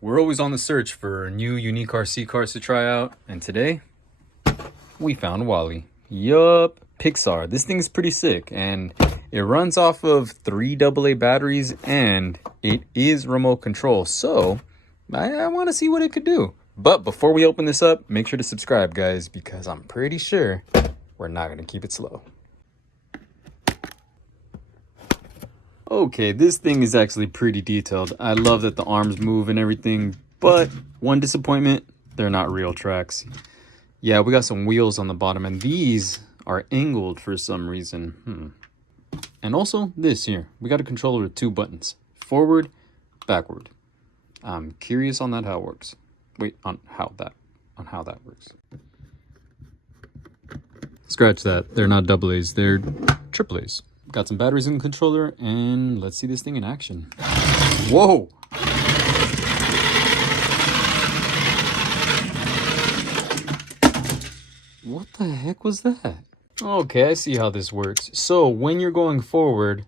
We're always on the search for new unique RC cars to try out, and today we found Wally. Yup, Pixar. This thing's pretty sick, and it runs off of 3 AA batteries, and it is remote control, so I want to see what it could do. But before we open this up, make sure to subscribe, guys, because I'm pretty sure we're not going to keep it slow. Okay, this thing is actually pretty detailed. I love that the arms move and everything, but one disappointment, they're not real tracks. Yeah, we got some wheels on the bottom, and these are angled for some reason. And also this here, we got a controller with 2 buttons, forward, backward. I'm curious on that how it works. Wait, on how that works. Scratch that. They're not AA's, they're AAA's. Got some batteries in the controller, and let's see this thing in action. Whoa! What the heck was that? Okay, I see how this works. So when you're going forward,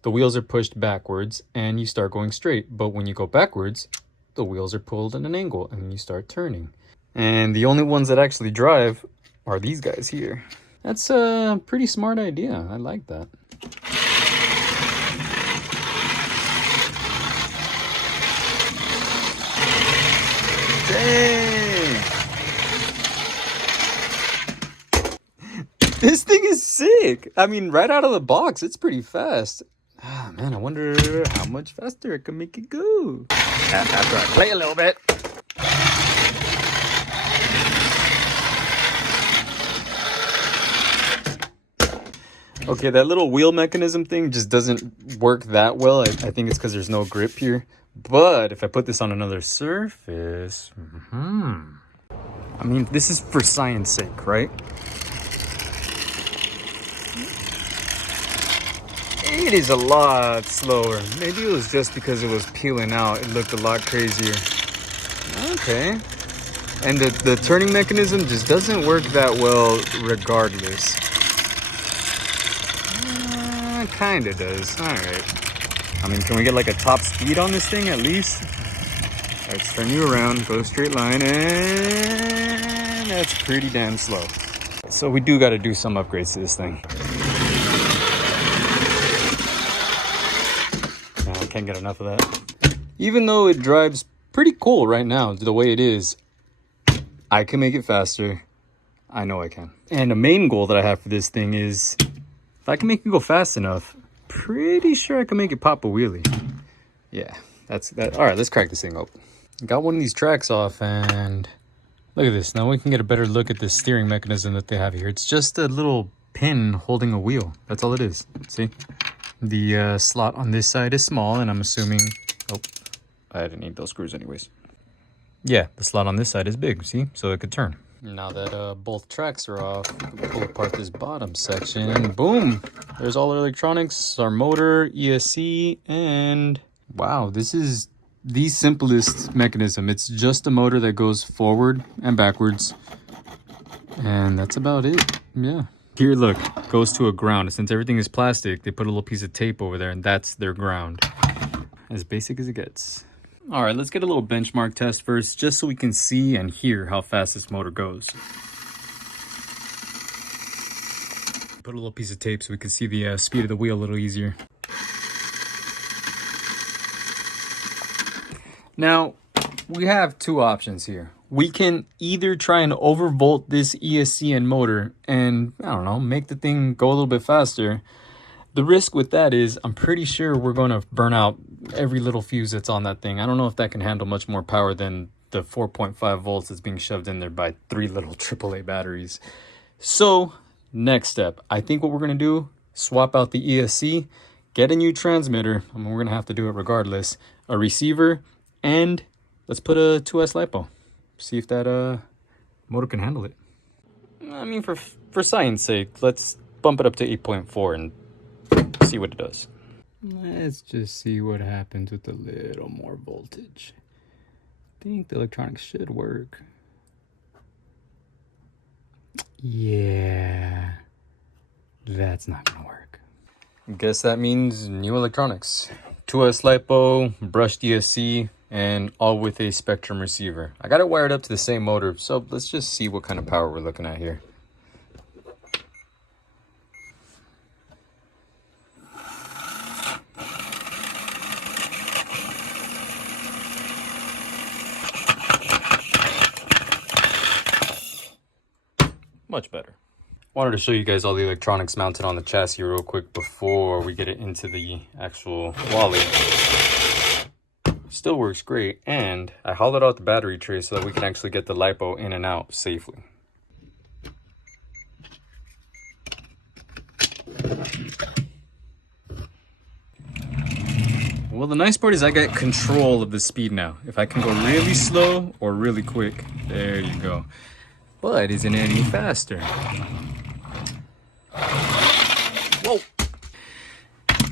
the wheels are pushed backwards and you start going straight. But when you go backwards, the wheels are pulled at an angle and you start turning. And the only ones that actually drive are these guys here. That's a pretty smart idea. I like that. Dang! This thing is sick! I mean, right out of the box, it's pretty fast. Ah, man, I wonder how much faster I can make it go. After I play a little bit. Okay, that little wheel mechanism thing just doesn't work that well. I think it's because there's no grip here. But if I put this on another surface... I mean, this is for science sake, right? It is a lot slower. Maybe it was just because it was peeling out. It looked a lot crazier. Okay. And the turning mechanism just doesn't work that well regardless. Kinda does. Alright. I mean, can we get like a top speed on this thing at least? Let's turn you around, go straight line, and that's pretty damn slow. So we do gotta do some upgrades to this thing. I can't get enough of that. Even though it drives pretty cool right now, the way it is, I can make it faster. I know I can. And the main goal that I have for this thing is, if I can make it go fast enough, pretty sure I can make it pop a wheelie. Yeah, that's that. All right, let's crack this thing open. Got one of these tracks off, and look at this. Now we can get a better look at the steering mechanism that they have here. It's just a little pin holding a wheel. That's all it is. See? The slot on this side is small, and I'm assuming... Oh, I didn't need those screws anyways. Yeah, the slot on this side is big, see? So it could turn. Now that both tracks are off, we'll pull apart this bottom section, and boom! There's all our electronics, our motor, ESC, and... Wow, this is the simplest mechanism. It's just a motor that goes forward and backwards. And that's about it, yeah. Here, look, goes to a ground. Since everything is plastic, they put a little piece of tape over there, and that's their ground. As basic as it gets. All right, let's get a little benchmark test first, just so we can see and hear how fast this motor goes. Put a little piece of tape so we can see the speed of the wheel a little easier. Now, we have 2 options here. We can either try and overvolt this ESC and motor and, I don't know, make the thing go a little bit faster. The risk with that is I'm pretty sure we're going to burn out every little fuse that's on that thing. I don't know if that can handle much more power than the 4.5 volts that's being shoved in there by 3 little AAA batteries. So, next step. I think what we're going to do, swap out the ESC, get a new transmitter. I mean, we're going to have to do it regardless. A receiver, and let's put a 2S LiPo. See if that motor can handle it. I mean, for science sake, let's bump it up to 8.4 and see what it does. Let's just see what happens with a little more voltage. I think the electronics should work. Yeah, that's not gonna work. Guess that means new electronics. 2S LiPo, brushed ESC, and all with a Spectrum receiver. I got it wired up to the same motor, so let's just see what kind of power we're looking at here. Much better. Wanted to show you guys all the electronics mounted on the chassis real quick before we get it into the actual Wally. Still works great, and I hollowed out the battery tray so that we can actually get the LiPo in and out safely. Well, the nice part is I got control of the speed now. If I can go really slow or really quick, there you go. But isn't it any faster? Whoa!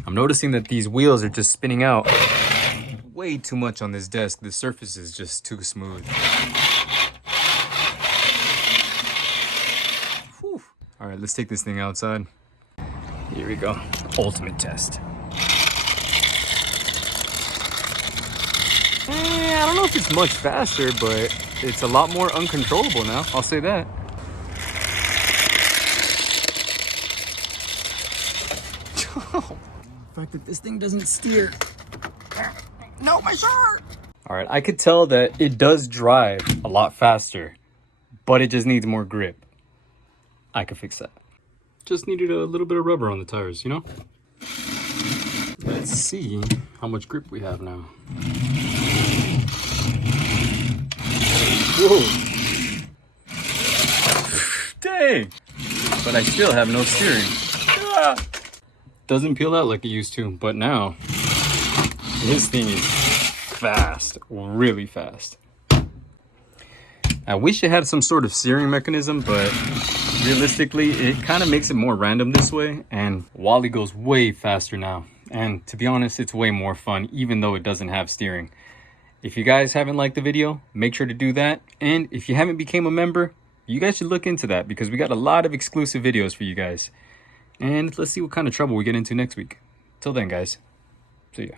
I'm noticing that these wheels are just spinning out way too much on this desk. The surface is just too smooth. Whew. All right, let's take this thing outside. Here we go. Ultimate test. I don't know if it's much faster, but it's a lot more uncontrollable now. I'll say that. The fact that this thing doesn't steer. No, my shirt! All right, I could tell that it does drive a lot faster, but it just needs more grip. I could fix that. Just needed a little bit of rubber on the tires, you know? Let's see how much grip we have now. Whoa. Dang. But I still have no steering. Ah. Doesn't peel out like it used to, but now this thing is fast, really fast. I wish it had some sort of steering mechanism, but realistically, it kind of makes it more random this way, and Wally goes way faster now. And to be honest, it's way more fun, even though it doesn't have steering. If you guys haven't liked the video, make sure to do that. And if you haven't become a member, you guys should look into that because we got a lot of exclusive videos for you guys. And let's see what kind of trouble we get into next week. Till then, guys. See ya.